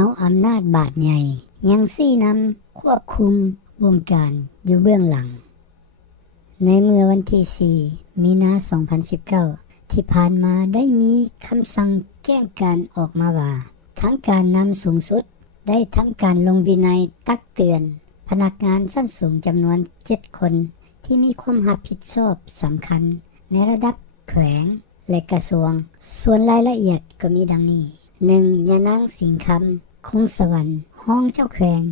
าอำนาจบาดใหญ่ยังซี่นำควบคุมวงการอยู่เบื้องหลังในเมื่อวันที่ 4 มีนา 2019 ที่ผ่านมาได้มีคำสั่งแจ้งการออกมาว่าทั้งการนำสูงสุดได้ทำการลงวินัยตักเตือนพนักงานชั้นสูงจำนวน 7 คนที่มีความรับผิดชอบสำคัญในระดับแขวงและกระทรวงส่วนรายละเอียดก็มีดังนี้ 1. ยานางสิงห์คำคงสวรรค์ห้องเจ้าแขวง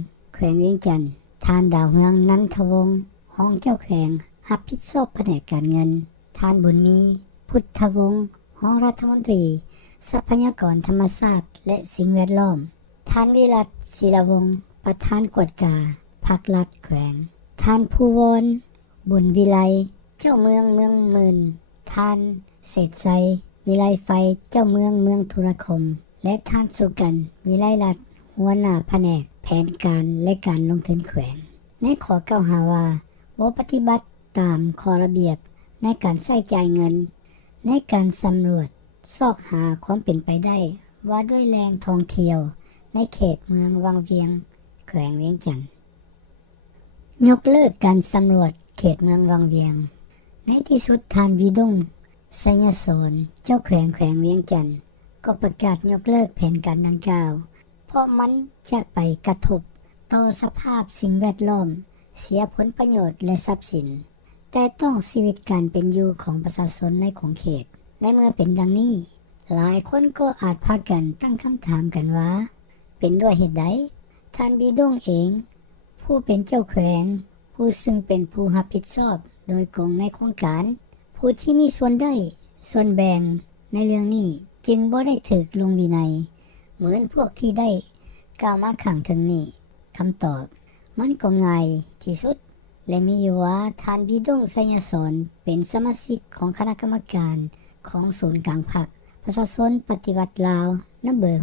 เวียงจันทน์ท่านดาวเฮืองนันทวงศ์ห้องเจ้าแขวงรับผิดชอบแผนกการเงินท่านบุญมีพุทธวงศ์ห้องรัฐมนตรีทรัพยากรธรรมชาติและสิ่งแวดล้อมท่านวิรัตศิลวงศ์ประธานกวดกาภาครัฐแขวงท่านภูวรบุญวิไลเจ้าเมืองหมื่นท่านเศรษฐไสวิไลไฟเจ้าเมืองธุรคมและท่านสุกันวิไลรัตน์หัวหน้าแผนกแผนการและการลงทุนแขวงในขอกล่าวหาว่าบ่ปฏิบัติตามข้อระเบียบในการใช้จ่ายเงินในการสำรวจซอกหาความเป็นไปได้ว่าด้วยแหล่งท่องเที่ยวในเขตเมืองวังเวียงแขวงเวียงจันทน์ยกเลิกการสำรวจเขตเมืองวังเวียงในที่สุดท่านวิดงไสยสอนเจ้าแขวงเวียงจันทน์ก็ประกาศยกเลิกแผนการดังกล่าวเพราะมันจะไปกระทบต่อสภาพสิ่งแวดล้อมเสียผลประโยชน์และทรัพย์สินแต่ต้องชีวิตการเป็นอยู่ของประชาชนในของเขตในเมื่อเป็นดังนี้หลายคนก็อาจพากันตั้งคำถามกันว่าเป็นด้วยเหตุใดท่านบิดงเองผู้เป็นเจ้าแขวงผู้ซึ่งเป็นผู้รับผิดชอบโดยกงในโครงการผู้ที่มีส่วนได้ส่วนแบ่งในเรื่องนี้จึงบ่ได้ถูกลงวินัยเหมือนพวกที่ได้กล่าวมาข้างถึงนี้คำตอบมันก็ง่ายที่สุดและมีอยู่ว่าท่านบิดงไสยสอนเป็นสมาชิกของคณะกรรมการของศูนย์กลางพรรคประชาชนปฏิวัติลาวนับเบอร์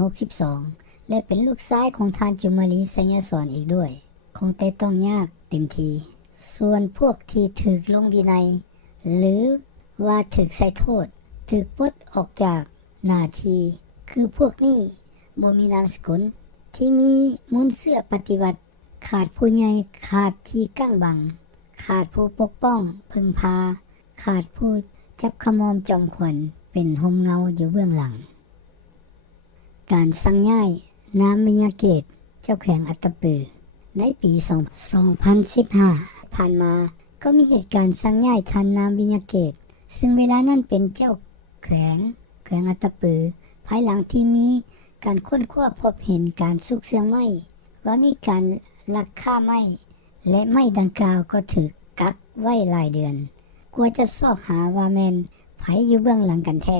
62และเป็นลูกชายของท่านจุมาลีไสยสอนอีกด้วยคงแต่ต้องยากเต็มทีส่วนพวกที่ถูกลงวินัยหรือว่าถูกใส่โทษถูกปลดออกจากหน้าที่คือพวกนี้บ่มีนามสกุลที่มีมูลเสื้อปฏิวัติขาดผู้ใหญ่ขาดที่กั้งบังขาดผู้ปกป้องพึ่งพาขาดผู้จับขมอมจอมขวัญเป็นหมเงาอยู่เบื้องหลังการสั่งย้ายนามมิยาเกตเจ้าแขวงอัตตปือในปี 2015 ผ่านมาก็มีเหตุการณ์สั่งย้ายท่านนามมิยาเกตซึ่งเวลานั้นเป็นเจ้าแขวงอัตตปือภายหลังที่มีการค้นคว้าพบเห็นการซุกเสียงไม้ว่ามีการลักฆ่าไม้และไม้ดังกล่าวก็ถูกกักไว้หลายเดือนกลัวจะซอกหาว่าแม่นไผอยู่เบื้องหลังกันแท้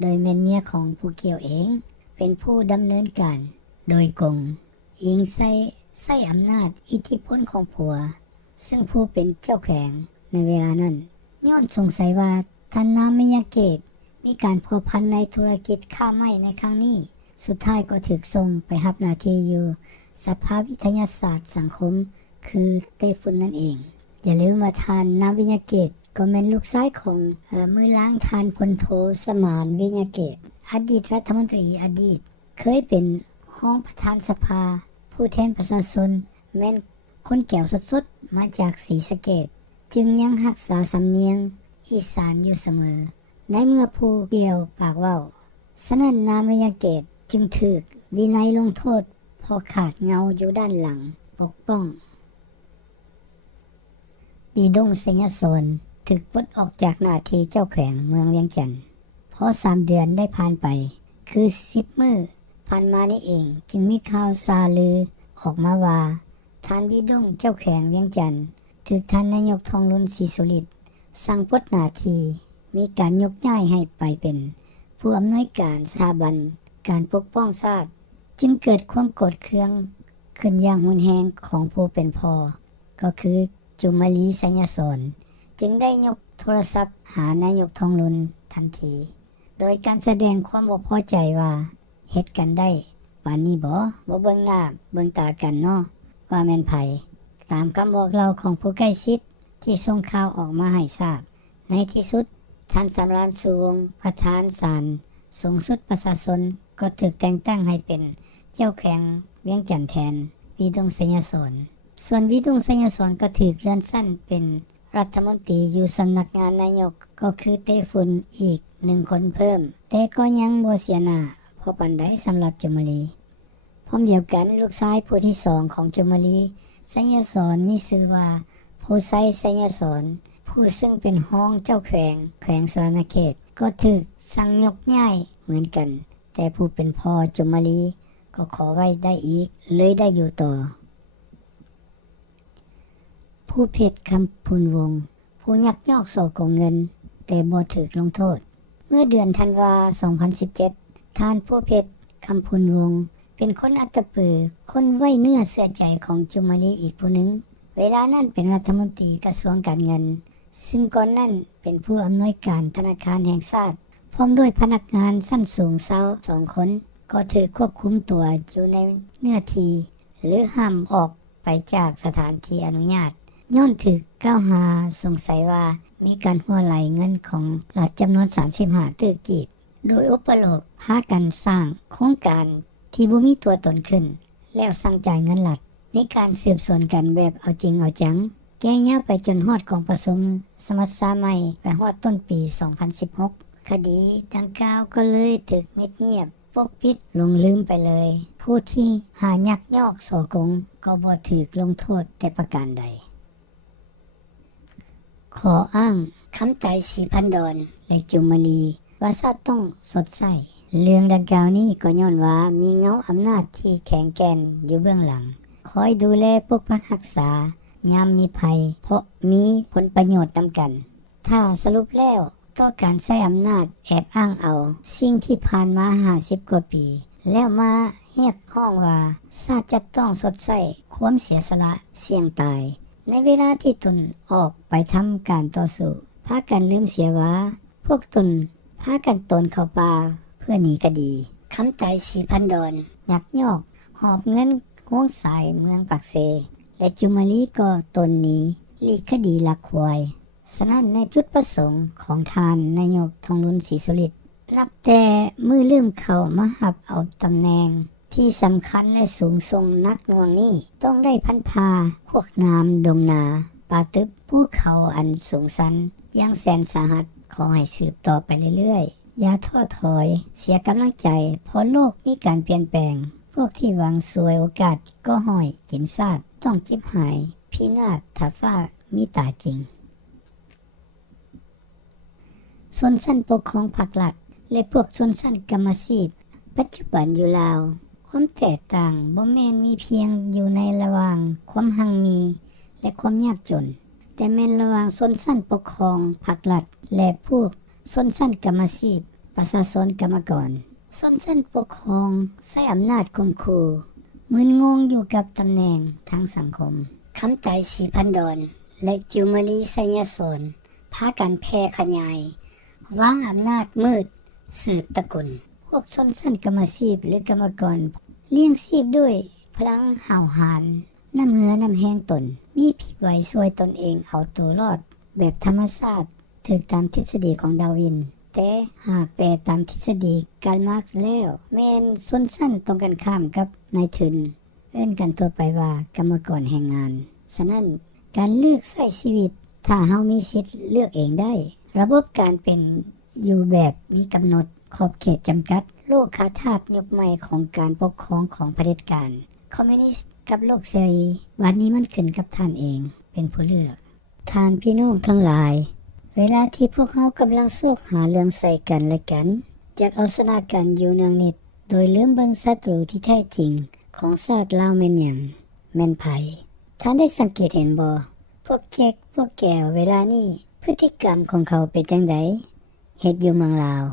โดยแม่นเมียของผู้เกี่ยวเองเป็นผู้ดำเนินการโดยกงอิงใส่อำนาจอิทธิพลของผัวซึ่งผู้เป็นเจ้าแขวงในเวลานั้นย้อนสงสัยว่าท่านนามมิยาเกตมีการพัวพันในธุรกิจค้าไม้ในครั้งนี้สุดท้ายก็ถูกส่งไปรับหน้าที่อยู่สภาวิทยาศาสตร์สังคมคือเตฟุนนั่นเองอย่าลืมว่าท่านนามมิยาเกตก็เป็นลูกชายของมือล้างท่านพลโทสมานวิญญาเกตอดีตรัฐมนตรีอดีตเคยเป็นห้องประธานสภาผู้แทนประชาชนแม่นคนแก้วสดๆมาจากศรีสะเกษจึงยังรักษาสำเนียงอีสานอยู่เสมอในเมื่อผู้เกี่ยวปากเว้าฉะนั้นนามมิยาเกตจึงถูกวินัยลงโทษพอขาดเงาอยู่ด้านหลังปกป้องบิดงไสยสอนถูกปลดออกจากหน้าที่เจ้าแขวงเมืองเวียงจันทน์เพราะ3 เดือนได้ผ่านไปคือ10 มื้อผ่านมานี่เองจึงมีข่าวซาลือออกมาว่าท่านบิดงเจ้าแขวงเวียงจันทน์ถูกท่านนายกทองลุนศรีสุริตสั่งปลดหน้าที่มีการยกย้ายให้ไปเป็นผู้อำนวยการสถาบันการปกป้องชาติจึงเกิดความโกรธเคืองขึ้นอย่างรุนแรงของผู้เป็นพ่อก็คือจุมาลีไสยสอนจึงได้ยกโทรศัพท์หานายกทองลุนทันทีโดยการแสดงความบ่พอใจว่าเฮ็ดกันได้ปานนี้บ่เบิ่งหน้าเบิ่งตากันเนาะว่าแม่นไผตามคำบอกเล่าของผู้ใกล้ชิดที่ส่งข่าวออกมาให้ทราบในที่สุดท่านสำราญสุวงศ์ประธานศาลสูงสุดประชาชนก็ถูกแต่งตั้งให้เป็น เจ้าแขวงเวียงจันทน์แทนวิดุงษ์ไสยสนส่วนวิดุงษ์ไสยสนก็ถูกเลื่อนสั้นเป็นรัฐมนตรีอยู่สำนักงานนายกก็คือเต้ฝุ่นอีก1คนเพิ่มแต่ก็ยังบ่เสียหน้าพอปานใดสำหรับจุมลีพร้อมเดียวกันลูกชายผู้ที่2ของจุมลีไสยสนมีชื่อว่าผู้ไสไสยสนผู้ซึ่งเป็นห้องเจ้าแขวงสารนเขตก็ถูกสั่งยกย้ายเหมือนกันแต่ผู้เป็นพ่อจุมลีก็ขอไว้ได้อีกเลยได้อยู่ต่อผู้เพชรคำพูนวงศ์ผู้ยักยอกส่อโกงเงินแต่บ่ถูกลงโทษเมื่อเดือนธันวาคม 2017ท่านผู้เพชรคำพูนวงศ์เป็นคนอัตปือคนไว้เนื้อเสื้อใจของจุมลีอีกผู้หนึ่งเวลานั้นเป็นรัฐมนตรีกระทรวงการเงินซึ่งก่อนนั้นเป็นผู้อำนวยการธนาคารแห่งชาติพร้อมด้วยพนักงานชั้นสูง2คนก็ถูกควบคุมตัวอยู่ในเนื้อที่หรือห้ามออกไปจากสถานที่อนุญาตย้อนถูกกล่าวหาสงสัยว่ามีการหัวไหลเงินของรัฐจำนวน35ตื้อกีบโดยอุปโลกพากันสร้างโครงการที่บ่มีตัวตนขึ้นแล้วสั่งจ่ายเงินรัฐมีการสืบสวนกันแบบเอาจริงเอาจังแก้ยาวไปจนฮอดกองประชุมสมัชชาใหม่ไปฮอดต้นปี 2016 คดีดังกล่าวก็เลยถูกมิดเงียบปกปิดลงลืมไปเลยผู้ที่หายักยอกส่อโกงก็บ่ถูกลงโทษแต่ประการใดขออ้างคำไต่สีพันดอนและจุมลีว่าชาติต้องสดใสเรื่องดังกล่าวนี้ก็ย้อนว่ามีเงาอำนาจที่แข็งแกร่งอยู่เบื้องหลังคอยดูแลปกปักรักษายามมีภัยเพราะมีผลประโยชน์นำกันถ้าสรุปแล้วต่อการใช้อำนาจแอบอ้างเอาสิ่งที่ผ่านมา50กว่าปีแล้วมาเรียกร้องว่าชาติจะต้องสดใสความเสียสละเสี่ยงตายในเวลาที่ตนออกไปทำการต่อสู้พากันลืมเสียว่าพวกตนพากันตนเข้าป่าเพื่อหนีคดีคำไต่สีพันดอนยักยอกหอบเงินโค้งสายเมืองปากเซและจุมลีก็ตนนี้ลีกคดีลักควายฉะนั้นในจุดประสงค์ของทานนายกทองลุนศรีสุริตนับแต่มือลืมเข้ามาหับเอาตำแหน่งที่สำคัญและสูงส่งนักหน่วงนี้ต้องได้พันพาพวกน้ำดงนาป่าตึบภูเขาอันสูงสันยังแสนสาหัสขอให้สืบต่อไปเรื่อยๆอย่าท้อถอยเสียกำลังใจเพราะโลกมีการเปลี่ยนแปลงพวกที่หวังสวยโอกาสก็ห้อยกินซาดต้องจิบหายพินาศถ้าฟ้ามีตาจริงชนชั้นปกครองภาครัฐและพวกชนชั้นกรรมสิทธิ์ปัจจุบันอยู่ลาวความแตกต่างบ่แม่นมีเพียงอยู่ในระหว่างความหั่งมีและความยากจนแต่แม่นระหว่างชนชั้นปกครองภาครัฐและพวกชนชั้นกรรมสิทธิ์ประชาชนกรรมกรชนชั้นปกครองใช้อำนาจข่มขู่มึนงงอยู่กับตำแหน่งทางสังคมคำไต่สีพันดอนและจุมลีไสยสนพากันแพร่ขยายวางอำนาจมืดสืบตระกูลพวกชนชั้นกรรมสิทธิ์หรือกรรมกรเลี้ยงชีพด้วยพลังห่าวหาญน้ำเหือน้ำแห้งตนมีผิดไว้ช่วยตนเองเอาตัวรอดแบบธรรมชาติถูกตามทฤษฎีของดาวินแต่หากแปลตามทฤษฎีการมาร์กซ์แล้วแม่นชนชั้นตรงกันข้ามกับนายทุนเอิ้นกันทั่วไปว่ากรรมกรแรงงานฉะนั้นการเลือกใช้ชีวิตถ้าเฮามีสิทธิ์เลือกเองได้ระบบการเป็นอยู่แบบมีกำหนดขอบเขตจำกัดโลกคาทาสยุคใหม่ของการปกครองของเผด็จการคอมมิวนิสต์กับโลกเสรีวันนี้มันขึ้นกับท่านเองเป็นผู้เลือกท่านพี่น้องทั้งหลายเวลาที่พวกเขากำลังโศกหาเรื่องใส่กันและกันจากเอาชนะกันอยู่เนืองนิดโดยลืมเบิ่งศัตรูที่แท้จริงของชาติลาวแม่นหยังแม่นไผท่านได้สังเกตเห็นบ่พวกแจ็คพวกแก้วเวลานี้พฤติกรรมของเขาเป็นจังไดเฮ็ดอยู่เมืองลาว